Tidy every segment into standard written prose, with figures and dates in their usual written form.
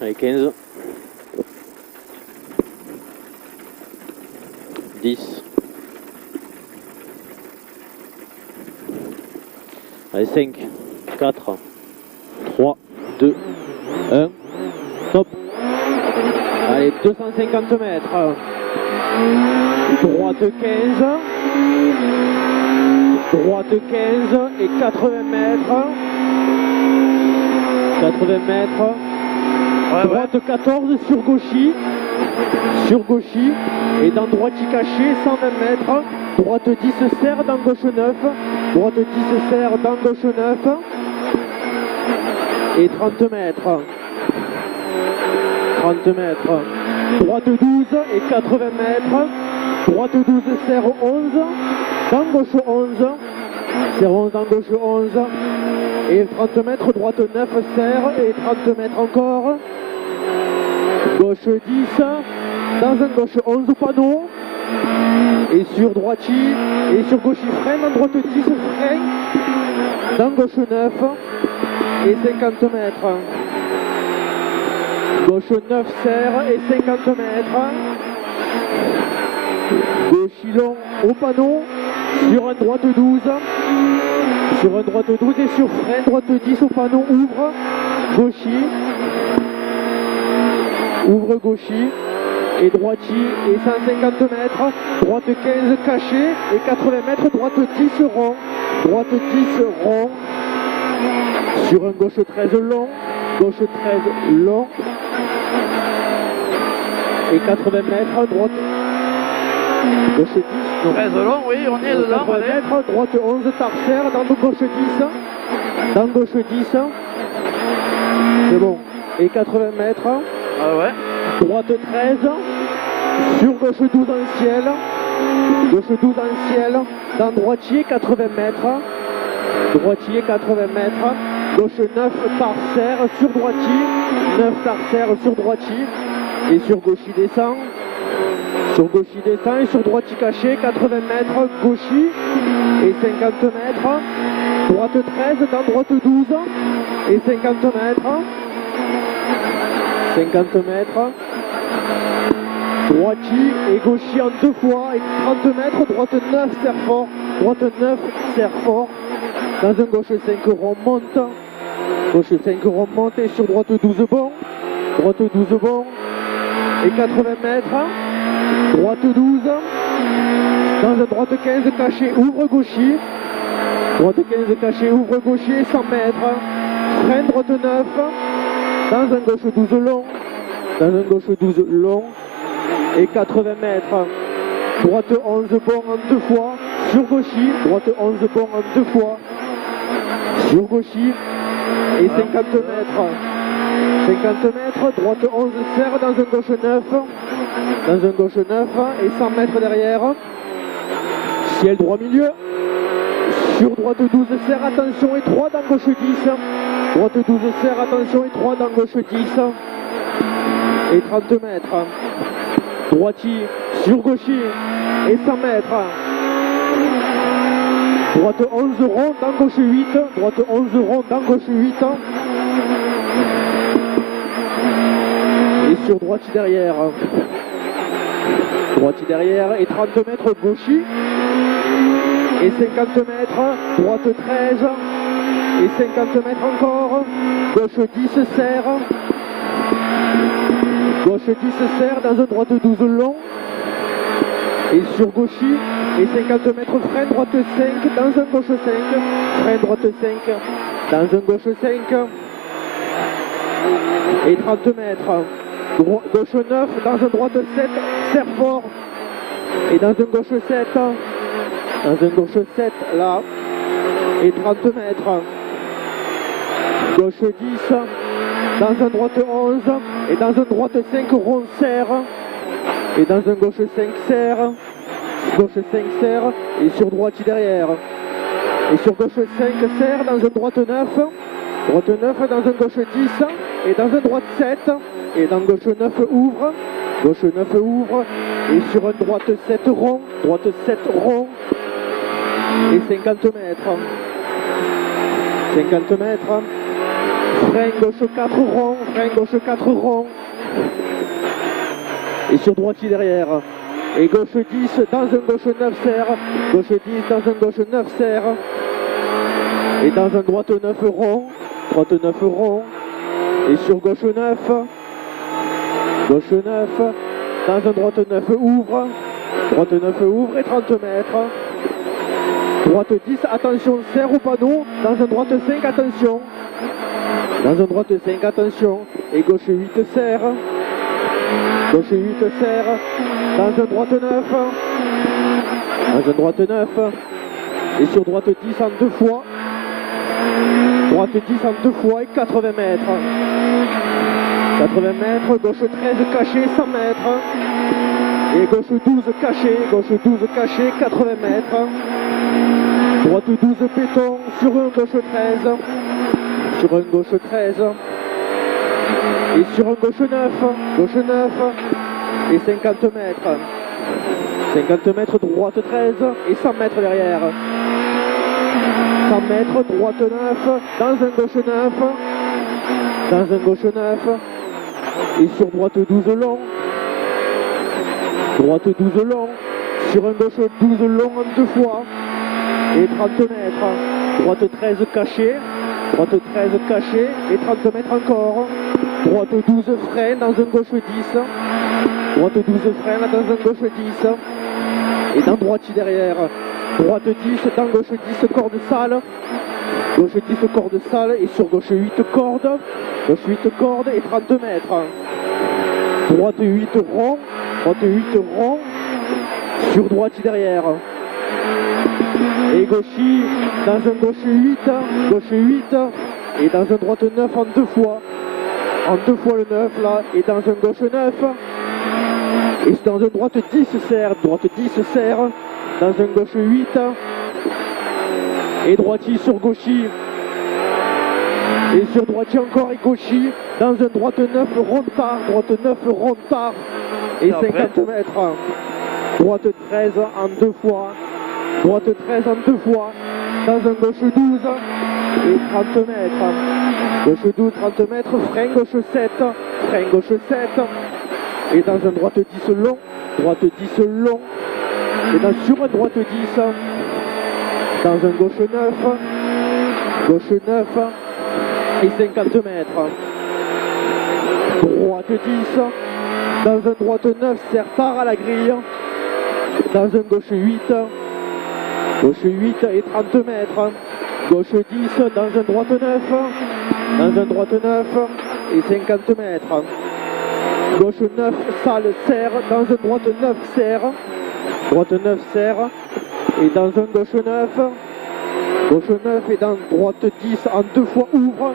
Allez, 15. 10. Allez, 5, 4, 3, 2, 1. Top. Allez, 250 mètres. Droite 15. Droite 15 et 80 mètres. 80 mètres. Droite 14 sur gauchis. Sur gauchis. Et dans droiti caché, 120 mètres. Droite 10 serre dans gauche 9. Droite 10 serre dans gauche 9. Et 30 mètres. 30 mètres. Droite 12 et 80 mètres. Droite 12 serre 11. Dans gauche 11. Serre 11 dans gauche 11. Et 30 mètres. Droite 9 serre. Et 30 mètres encore. Gauche 10. Dans un gauche 11 au panneau. Et sur droiti. Et sur gauche freine. Dans droite 10 freine. Dans gauche 9. Et 50 mètres. Gauche 9 serre et 50 mètres. Gauche long au panneau. Sur un droite 12. Sur un droite 12 et sur frein. Droite 10 au panneau. Ouvre. Gauchi. Ouvre gauchi. Et droiti et 150 mètres. Droite 15 caché et 80 mètres. Droite 10 rond. Droite 10 rond. Sur un gauche 13 long. Gauche 13 long. Et 80 mètres, droite. Gauche 10, non. 13 long, oui, on est dedans. 80 mètres, droite 11, tarsière, dans gauche 10. Dans gauche 10. C'est bon. Et 80 mètres. Ah ouais. Droite 13. Sur gauche 12 en ciel. Gauche 12 en ciel. Dans droitier 80 mètres. Droitier 80 mètres. Gauche 9 tarsière sur droitier. 9 tarsière sur droitier. Et sur gauchi descend. Sur gauchi descend et sur droiti caché, 80 mètres, gauchi et 50 mètres. Droite 13 dans droite 12 et 50 mètres. 50 mètres. Droiti et gauchi en deux fois et 30 mètres. Droite 9 serre fort. Droite 9 serre fort. Dans un gauche 5 rond monte. Gauche 5 rond monte et sur droite 12 bon. Droite 12 bon. Et 80 mètres, droite 12, dans un droite 15 caché, ouvre gauchi, droite 15 caché, ouvre gauchi, 100 mètres, freine droite 9, dans un gauche 12 long, dans un gauche 12 long, et 80 mètres, droite 11 bon en deux fois, sur gauchi, droite 11 bon en deux fois, sur gauchi, et 50 mètres. 50 mètres, droite 11 serre dans un gauche 9, dans un gauche 9 et 100 mètres derrière. Ciel droit milieu, sur droite 12 serre, attention et 3 dans gauche 10. Droite 12 serre, attention et 3 dans gauche 10. Et 30 mètres. Droiti sur gauchi et 100 mètres. Droite 11 rond dans gauche 8. Droite 11 rond dans gauche 8. Et sur droite derrière. Droite derrière et 30 mètres gauchi. Et 50 mètres, droite 13. Et 50 mètres encore. Gauche 10 serre. Gauche 10 serre dans un droite 12 long. Et sur gauchi. Et 50 mètres frein, droite 5 dans un gauche 5. Frein droite 5 dans un gauche 5. Et 30 mètres. Gauche 9 dans un droite 7, serre fort. Et dans un gauche 7, dans un gauche 7 là. Et 30 mètres. Gauche 10, dans un droite 11. Et dans un droite 5 rond serre. Et dans un gauche 5 serre. Gauche 5 serre. Et sur droite derrière. Et sur gauche 5 serre dans un droite 9. Droite 9 dans un gauche 10. Et dans un droite 7. Et dans gauche 9 ouvre. Gauche 9 ouvre. Et sur un droite 7 rond. Droite 7 rond. Et 50 mètres. 50 mètres. frein gauche 4 ronds, frein gauche 4 ronds. Et sur droitier derrière. Et gauche 10 dans un gauche 9 serre. Gauche 10 dans un gauche 9 serre. Et dans un droite 9 rond. Droite 9 rond. Et sur gauche 9. Gauche 9. Dans un droite 9 ouvre. Droite 9 ouvre et 30 mètres. Droite 10, attention, serre au panneau. Dans un droite 5, attention. Dans un droite 5, attention. Et gauche 8 serre. Gauche 8 serre. Dans un droite 9. Dans un droite 9. Et sur droite 10 en 2 fois. Droite 10 en 2 fois et 80 mètres. 80 mètres, gauche 13 caché, 100 mètres. Et gauche 12 caché, gauche 12 caché, 80 mètres. Droite 12 béton sur un gauche 13. Sur un gauche 13. Et sur un gauche 9. Gauche 9. Et 50 mètres. 50 mètres, droite 13 et 100 mètres derrière. 100 mètres, droite 9, dans un gauche 9. Dans un gauche 9. Et sur droite 12 long. Droite 12 long. Sur un gauche 12 long en 2 fois. Et 30 mètres. Droite 13 caché. Droite 13 caché. Et 30 mètres encore. Droite 12 frein dans un gauche 10. Droite 12 frein là dans un gauche 10. Et dans droitier derrière. Droite 10 dans gauche 10 corde sale. Gauche 10 corde sale et sur gauche 8 cordes. Gauche 8 cordes et 30 mètres. Droite 8 rond. Droite 8 rond. Sur droitier derrière. Et gauchis dans un gauche 8. Gauche 8. Et dans un droite 9 en 2 fois. En 2 fois le 9 là. Et dans un gauche 9. Et dans un droite 10 serre. Droite 10 serre. Dans un gauche 8. Et droitier sur gauchis. Et sur droitier encore et gauchis. Dans un droite 9 rond tard. Droite 9 rond tard. Et 50 mètres. Droite 13 en 2 fois. Droite 13 en 2 fois. Dans un gauche 12. Et 30 mètres. Gauche 12, 30 mètres. Frein gauche 7. Frein gauche 7. Et dans un droite 10 long. Droite 10 long. Et sur un droite 10. Dans un gauche 9. Gauche 9. Et 50 mètres. Droite 10. Dans un droite 9, serre tard à la grille. Dans un gauche 8. Gauche 8 et 30 mètres. Gauche 10 dans un droite 9. Dans un droite 9 et 50 mètres. Gauche 9, sale, serre. Dans un droite 9, serre. Droite 9, serre. Et dans un gauche 9. Gauche 9 et dans droite 10 en 2 fois ouvre.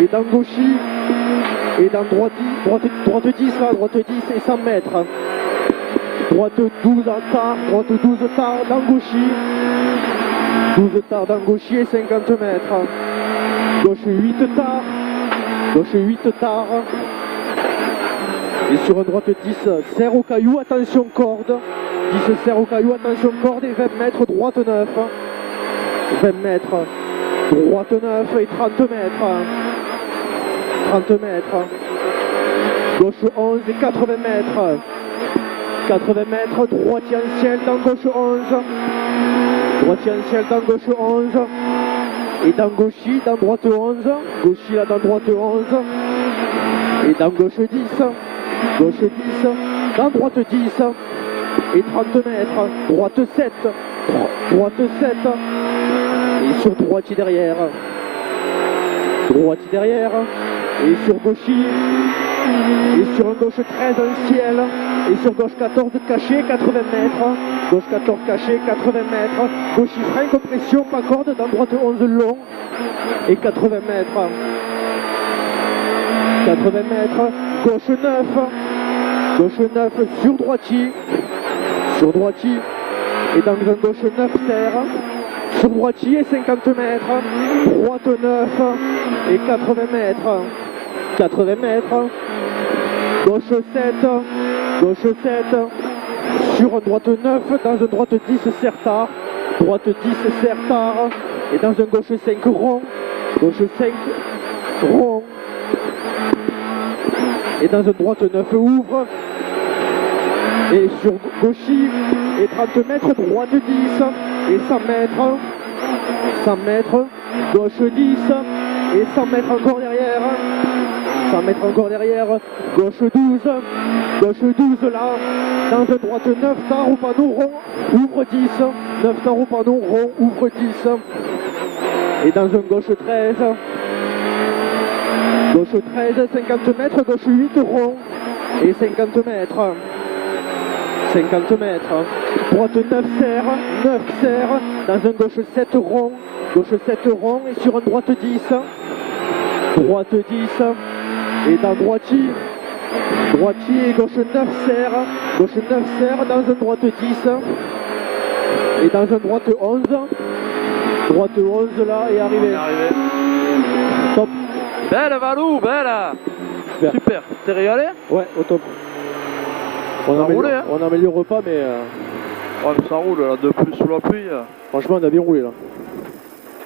Et dans gauchis. Et dans droite 10 là, droite 10 et 100 mètres. Droite 12 en tard, droite 12 tard dans gauchis. 12 tard dans gauchis et 50 mètres. Gauche 8 tard. Gauche 8 tard. Et sur un droite 10, serre au caillou, attention corde. 10 serre au caillou, attention corde et 20 mètres, droite 9. 20 mètres, droite 9 et 30 mètres. 30 mètres. Gauche 11 et 80 mètres. 80 mètres, droitier en ciel dans gauche 11. Droitier en ciel dans gauche 11. Et dans gauchis, dans droite 11. Gauchis là dans droite 11. Et dans gauche 10. Gauche 10. Dans droite 10. Et 30 mètres. Droite 7. Droite 7. Et sur droitier derrière. Droitier derrière. Et sur gauchis. Et sur un gauche 13 en ciel. Et sur gauche 14 caché, 80 mètres. Gauche 14 caché, 80 mètres. Gauchis frein, compression, pas corde. Dans droite 11 long. Et 80 mètres. 80 mètres. Gauche 9. Gauche 9 sur droitier. Sur droitier. Et dans un gauche 9 serre. Sur droitier 50 mètres. Droite 9 et 80 mètres. 80 mètres. Gauche 7. Gauche 7. Sur un droite 9. Dans un droite 10 serre tard. Droite 10 serre tard. Et dans un gauche 5 rond. Gauche 5. rond. Et dans un droite 9 ouvre. Et sur gauchis, et 30 mètres, droite 10, et 100 mètres, 100 mètres, gauche 10, et 100 mètres encore derrière, 100 mètres encore derrière, gauche 12 là, dans un droite 9, tard au panneau rond, ouvre 10, 9 tard au panneau rond, ouvre 10, et dans un gauche 13, 50 mètres, gauche 8 rond, et 50 mètres. 50 mètres, droite 9 serre, dans un gauche 7 rond, et sur un droite 10, et dans droitier et gauche 9 serre, dans un droite 10, et dans un droite 11 là, et On est arrivé. arrivé. Top. Belle Valou, belle. Super. Super. T'es régalé? Ouais, au top. Ça a roulé, hein. On améliore pas, mais Ouais, mais ça roule là, de plus sous la pluie. franchement, on a bien roulé là.